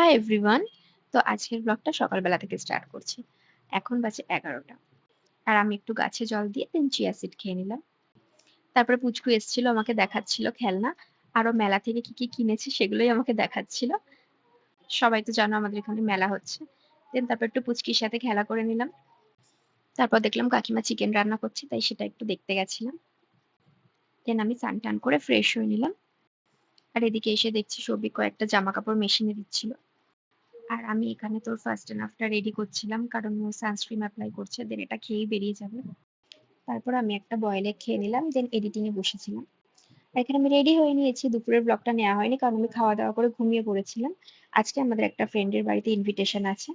Hi everyone. তো আজকের ব্লগটা সকালবেলা থেকে স্টার্ট করছি। এখন বাজে ১১টা। আর আমি একটু গাছে জল দিয়ে দেন চিয়া সিড খেয়ে নিলাম। তারপরে পুচকু এসেছিল আমাকে দেখাচ্ছিল খেলনা। আরো মেলা থেকে কি কিনেছে সেগুলোই আমাকে দেখাচ্ছিল। সবাই তো জানো আমাদের এখানে মেলা হচ্ছে। তারপর একটু পুচকির সাথে খেলা করে নিলাম। তারপর দেখলাম কাকিমা চিকেন রান্না করছে তাই সেটা একটু দেখতে গেছিলাম। আমি স্নান-টান করে ফ্রেশ হয়ে নিলাম। আর এদিকে এসে দেখছি সৌভিক কয়েকটা জামাকাপড় মেশিনে দিচ্ছিল। আর আমি এখানে তোর ফার্স্ট এন্ড আফটার রেডি করছিলাম কারণ ও সানস্ক্রিন এপ্লাই করছে দেন এটা খেয়েই বেরিয়ে যাবে। তারপর আমি একটা বয়েল এগ খেয়ে নিলাম দেন এডিটিং এ বসেছিলাম। আর এখানে আমি রেডি হয়ে নিয়েছি, দুপুরের ব্লগটা নেওয়া হয়নি কারণ আমি খাওয়া দাওয়া করে ঘুমিয়ে পড়েছিলাম। আজকে আমাদের একটা ফ্রেন্ডের বাড়িতে ইনভিটেশন আছে,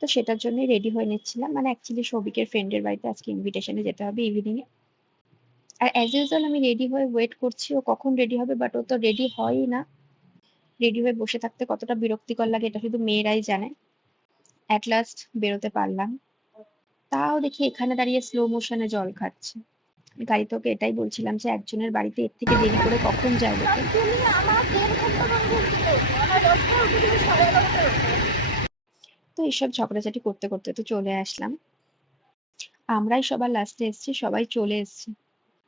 তো সেটার জন্যই রেডি হয়ে নিচ্ছিলাম। মানে অ্যাকচুয়ালি সৌভিকের ফ্রেন্ডের বাড়িতে আজকে ইনভিটেশনে যেতে হবে ইভিনিং এ। আর অ্যাজ ইউজুয়াল আমি রেডি হয়ে ওয়েট করছি ও কখন রেডি হবে, বাট ও তো রেডি হয়ই না। রেডি হয়ে বসে থাকতে কতটা বিরক্তিকর লাগে এটা শুধু মেয়েরাই জানে। এট লাস্ট বেরোতে পারলাম। তাও দেখি এখানে দাঁড়িয়ে স্লো মোশনে জল খাচ্ছে। গাড়িতে ওকে এটাই বলছিলাম যে একজনের বাড়িতে এর থেকে দেরি করে কখন যায় লোকে। তো এইসব ঝগড়াঝাটি করতে করতে তো চলে আসলাম। আমরাই সবার লাস্টে এসেছি, সবাই চলে এসছে।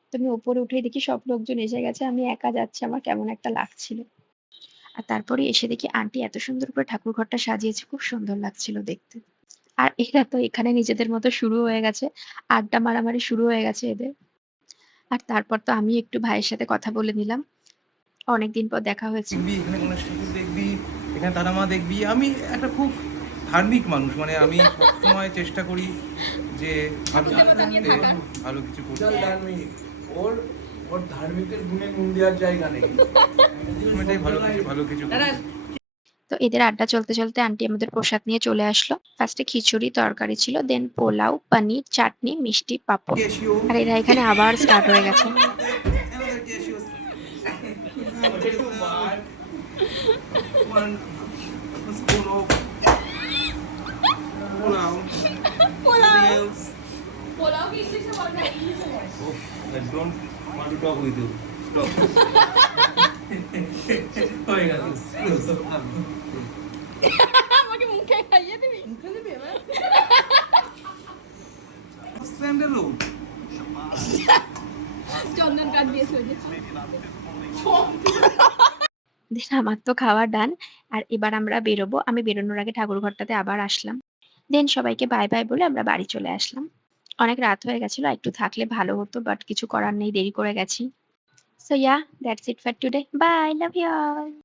তো আমি ওপরে উঠেই দেখি সব লোকজন এসে গেছে, আমি একা যাচ্ছি, আমার কেমন একটা লাগছিল। আর তারপরে এসে দেখি আন্টি এত সুন্দর করে ঠাকুর ঘরটা সাজিয়েছে, খুব সুন্দর লাগছিল দেখতে। আর এরা তো এখানে নিজেদের মতো শুরু হয়ে গেছে, আড্ডা মারামারি শুরু হয়ে গেছে এদের। আর তারপর তো আমি একটু ভাইয়ের সাথে কথা বলে নিলাম। অনেকদিন পর দেখা হয়েছে। দেখবি এখানে গণেশ ঠাকুর দেখবি, এখানে তারা মা দেখবি। আমি একটা খুব ধার্মিক মানুষ, মানে আমি সবসময় চেষ্টা করি যে ভালো কিছু করতে, ভালো কিছু করতে। ধার্মিক ওর ওর ধার্মিকের গুণে নুন দেওয়ার জায়গা নেই। সবসময়টাই ভালো কিছু করতে। তো এদের আড্ডা চলতে চলতে আন্টি আমাদের প্রসাদ নিয়ে চলে আসলো। ফার্স্টে খিচুড়ি তরকারি ছিল, দেন পোলাও, পনির, চাটনি, মিষ্টি, পাঁপড়। ক্যাশিও, আর এরা এখানে আবার স্টার্ট হয়ে গেছে। another cashew, one spoon of pulao, anything else? Pulao কি ইংলিশে বলবে? Oh, I don't want to talk with you. Stop. হয়ে গেল। আমাকে মুখে খাইয়ে দিবি? মুখে দিবি এবার? স্যান্ডেলউড। চন্দন কাঠ দিয়েছে ওই যে। দেন আমার তো খাওয়া ডান। আর এবার আমরা বেরোবো। আমি বেরোনোর আগে ঠাকুর ঘরটাতে আবার আসলাম। দেন সবাইকে বাই বাই বলে আমরা বাড়ি চলে আসলাম। অনেক রাত হয়ে গেছিল, একটু থাকলে ভালো হতো, বাট কিছু করার নেই, দেরি করে গেছি। So yeah, that's it for today. Bye, love you all.